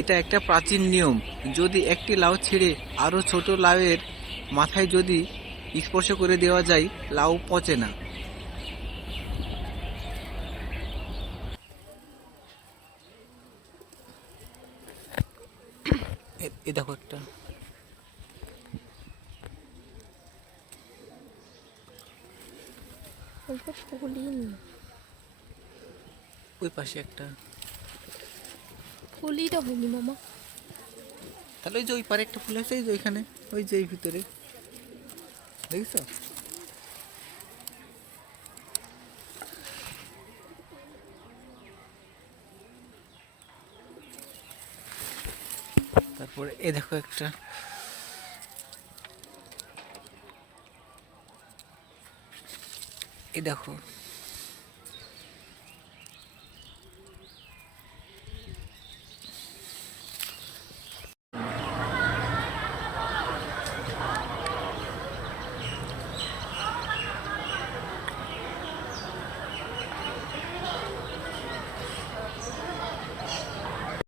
এটা একটা প্রাচীন নিয়ম। যদি একটি লাউ ছেড়ে আরো ছোট লাউয়ের মাথায় যদি স্পর্শ করে দেওয়া যায়, লাউ পচে না। এ দেখো একটা, ওইটা ফুলিনি। ওই পাশে একটা। ফুলিটা হয়নি মামা। তাহলে ওই যে ওই পারে একটা ফুল আছে, এই যে ওইখানে, ওই যে এই ভিতরে, দেখছো? তারপরে এ দেখো একটা, এ দেখো।